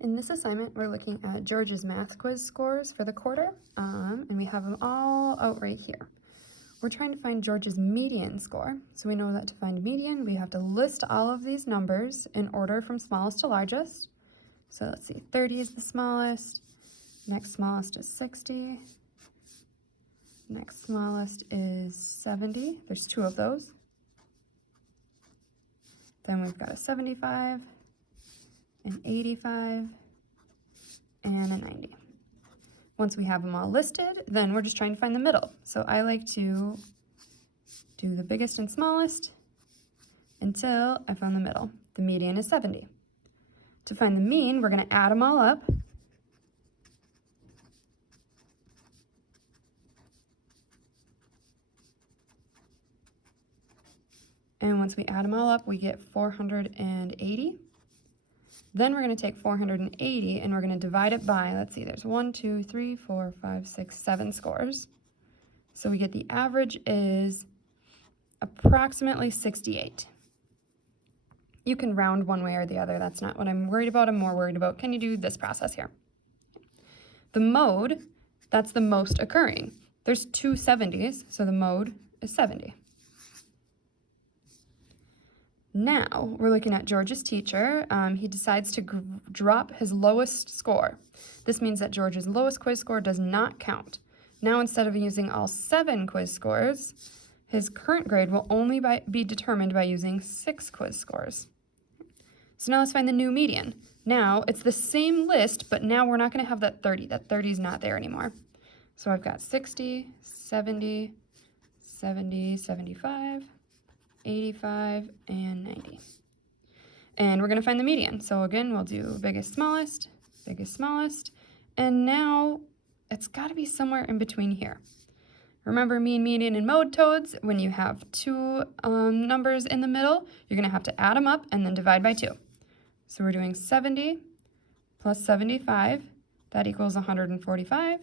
In this assignment, we're looking at George's math quiz scores for the quarter, and we have them all out right here. We're trying to find George's median score. So we know that to find median, we have to list all of these numbers in order from smallest to largest. So let's see, 30 is the smallest, next smallest is 60, next smallest is 70, there's two of those. Then we've got a 75, an 85, and a 90. Once we have them all listed, then we're just trying to find the middle. So I like to do the biggest and smallest until I found the middle. The median is 70. To find the mean, we're going to add them all up. And once we add them all up, we get 480. Then we're going to take 480 and we're going to divide it by, let's see, there's 1, 2, 3, 4, 5, 6, 7 scores. So we get the average is approximately 68. You can round one way or the other. That's not what I'm worried about. I'm more worried about, can you do this process here? The mode, that's the most occurring. There's two 70s, so the mode is 70. Now, we're looking at George's teacher. He decides to drop his lowest score. This means that George's lowest quiz score does not count. Now, instead of using all 7 quiz scores, his current grade will only be determined by using 6 quiz scores. So now let's find the new median. Now, it's the same list, but now we're not going to have that 30. That 30 is not there anymore. So I've got 60, 70, 70, 75, 85, and 90. And we're going to find the median. So again, we'll do biggest, smallest, and now it's got to be somewhere in between here. Remember mean, median, and mode toads, when you have two numbers in the middle, you're going to have to add them up and then divide by 2. So we're doing 70 plus 75, that equals 145,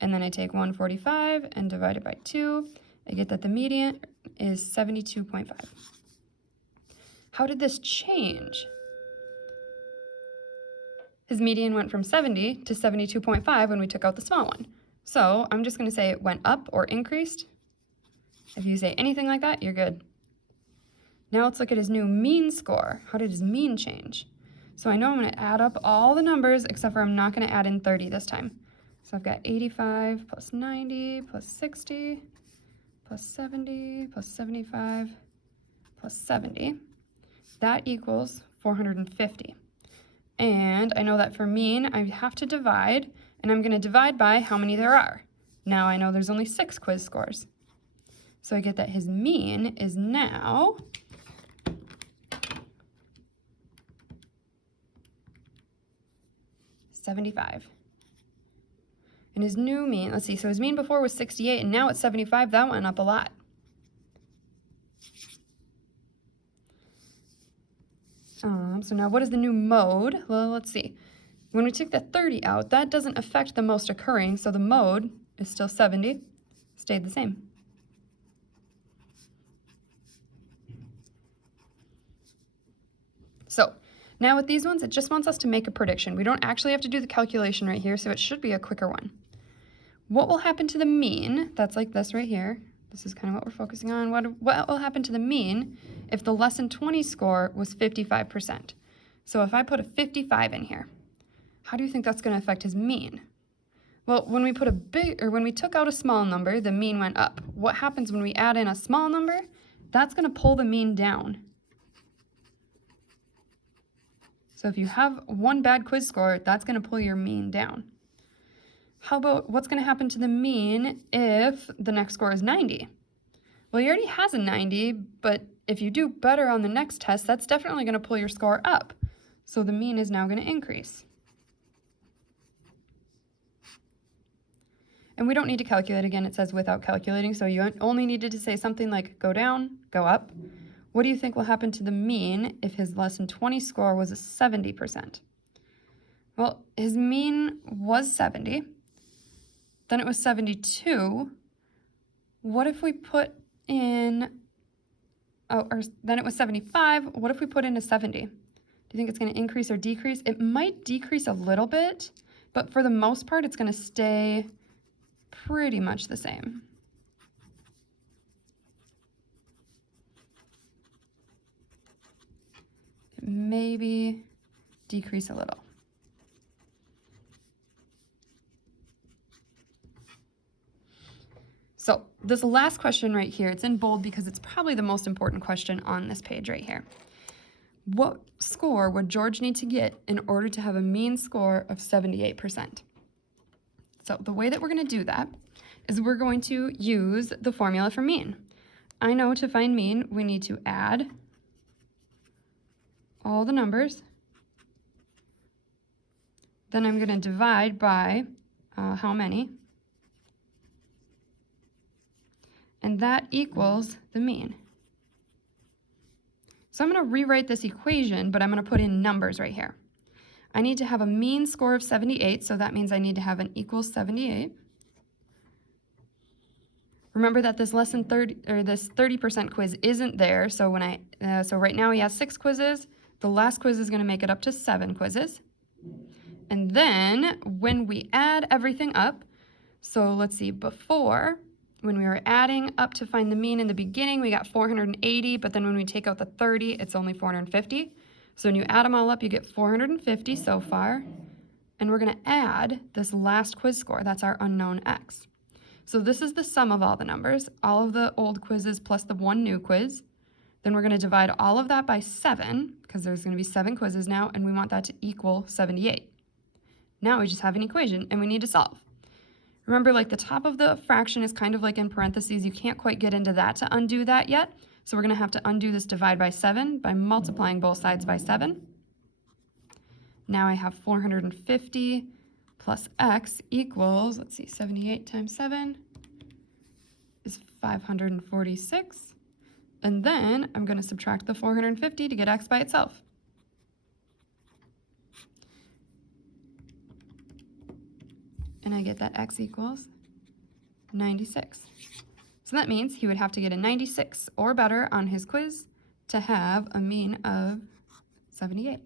and then I take 145 and divide it by 2. I get that the median is 72.5. How did this change? His median went from 70 to 72.5 when we took out the small one. So I'm just going to say it went up or increased. If you say anything like that, you're good. Now let's look at his new mean score. How did his mean change? So I know I'm going to add up all the numbers, except for I'm not going to add in 30 this time. So I've got 85 plus 90 plus 60 plus 70 plus 75 plus 70. That equals 450. And I know that for mean, I have to divide, and I'm going to divide by how many there are. Now I know there's only 6 quiz scores. So I get that his mean is now 75. And his new mean, let's see, so his mean before was 68, and now it's 75. That went up a lot. So now what is the new mode? Well, let's see. When we took the 30 out, that doesn't affect the most occurring, so the mode is still 70, stayed the same. So now with these ones, it just wants us to make a prediction. We don't actually have to do the calculation right here, so it should be a quicker one. What will happen to the mean? That's like this right here. This is kind of what we're focusing on. What will happen to the mean if the lesson 20 score was 55%? So if I put a 55 in here, how do you think that's going to affect his mean? Well, when we when we took out a small number, the mean went up. What happens when we add in a small number? That's going to pull the mean down. So if you have one bad quiz score, that's going to pull your mean down. How about what's going to happen to the mean if the next score is 90? Well, he already has a 90, but if you do better on the next test, that's definitely going to pull your score up. So the mean is now going to increase. And we don't need to calculate again. It says without calculating, so you only needed to say something like go down, go up. What do you think will happen to the mean if his lesson 20 score was a 70%? Well, his mean was 70. Then it was 72. What if we put in, then it was 75. What if we put in a 70? Do you think it's going to increase or decrease? It might decrease a little bit, but for the most part, it's going to stay pretty much the same. Maybe decrease a little. So this last question right here, it's in bold because it's probably the most important question on this page right here. What score would George need to get in order to have a mean score of 78%? So the way that we're going to do that is we're going to use the formula for mean. I know to find mean, we need to add all the numbers. Then I'm going to divide by how many. And that equals the mean. So I'm going to rewrite this equation, but I'm going to put in numbers right here. I need to have a mean score of 78, so that means I need to have an equals 78. Remember that this lesson 30 or this 30% quiz isn't there, so so right now he has 6 quizzes. The last quiz is going to make it up to 7 quizzes. And then when we add everything up, so let's see, before, when we were adding up to find the mean in the beginning, we got 480, but then when we take out the 30, it's only 450. So when you add them all up, you get 450 so far. And we're going to add this last quiz score. That's our unknown x. So this is the sum of all the numbers, all of the old quizzes plus the one new quiz. Then we're going to divide all of that by 7, because there's going to be 7 quizzes now, and we want that to equal 78. Now we just have an equation, and we need to solve. Remember, like the top of the fraction is kind of like in parentheses. You can't quite get into that to undo that yet. So we're going to have to undo this divide by 7 by multiplying both sides by 7. Now I have 450 plus x equals, let's see, 78 times 7 is 546. And then I'm going to subtract the 450 to get x by itself. And I get that x equals 96. So that means he would have to get a 96 or better on his quiz to have a mean of 78.